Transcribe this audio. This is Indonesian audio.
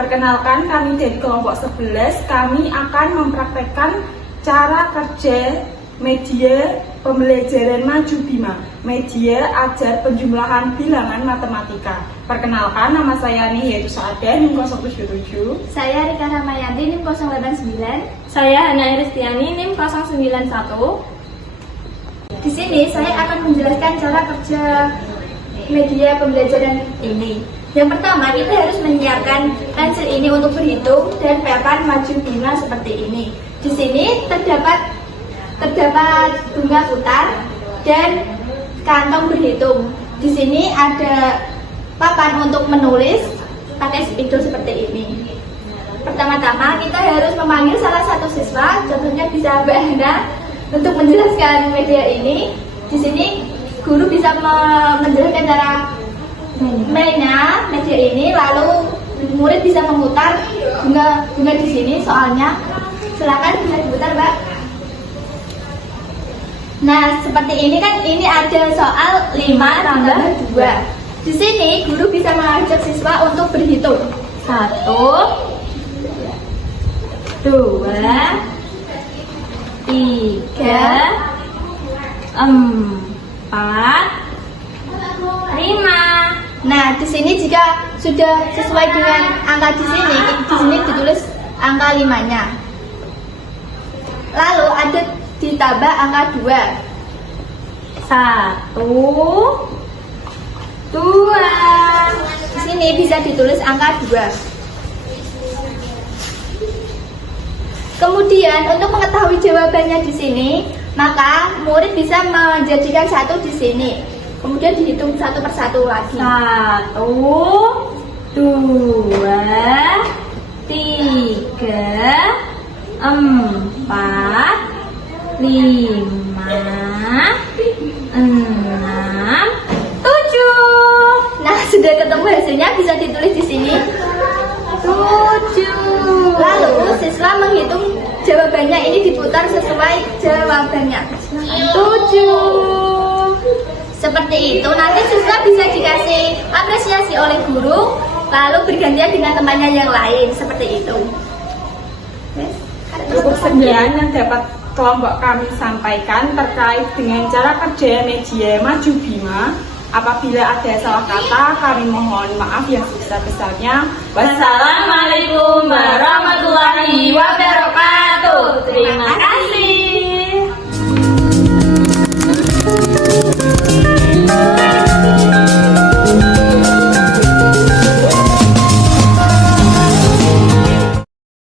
Perkenalkan, kami dari kelompok 11, kami akan mempraktekkan cara kerja media pembelajaran Maju Bima, media ajar penjumlahan bilangan matematika. Perkenalkan, nama saya Nihayatu Saadah, NIM 077. Saya Rika Ramayanti, NIM 089. Saya Hana Iristiani, NIM 091. Di sini saya akan menjelaskan cara kerja media pembelajaran ini. Yang pertama, kita harus menyiapkan pensil ini untuk berhitung dan papan Maju Bima seperti ini. Di sini terdapat bunga putar dan kantong berhitung. Di sini ada papan untuk menulis pakai spidol seperti ini. Pertama-tama kita harus memanggil salah satu siswa, contohnya bisa Mbak Hana, untuk menjelaskan media ini. Di sini guru bisa menjelaskan cara mainnya media ini, lalu murid bisa memutar bunga di sini soalnya. Silakan bisa diputar, Mbak. Nah, seperti ini kan, ini ada soal 5 tambah 2. Di sini guru bisa mengajak siswa untuk berhitung. 1, 2, 3, 4, 5. Nah, di sini jika sudah sesuai dengan angka di sini ditulis angka 5-nya. Lalu ada ditambah angka 2. 1, 2. Di sini bisa ditulis angka 2. Kemudian untuk mengetahui jawabannya di sini, maka murid bisa menjadikan 1 di sini. Kemudian dihitung satu persatu lagi. 1, 2, 3, 4, 5, 6, 7. Nah, sudah ketemu hasilnya, bisa ditulis di sini 7. Lalu siswa menghitung jawabannya, ini diputar sesuai jawabannya. 7. Seperti itu, nanti siswa bisa dikasih apresiasi oleh guru, lalu bergantian dengan temannya yang lain, seperti itu. Cukup sekian yang dapat kelompok kami sampaikan terkait dengan cara kerja media Maju Bima. Apabila ada salah kata, kami mohon maaf yang sebesar-besarnya. Wassalamualaikum warahmatullahi wabarakatuh. Terima kasih.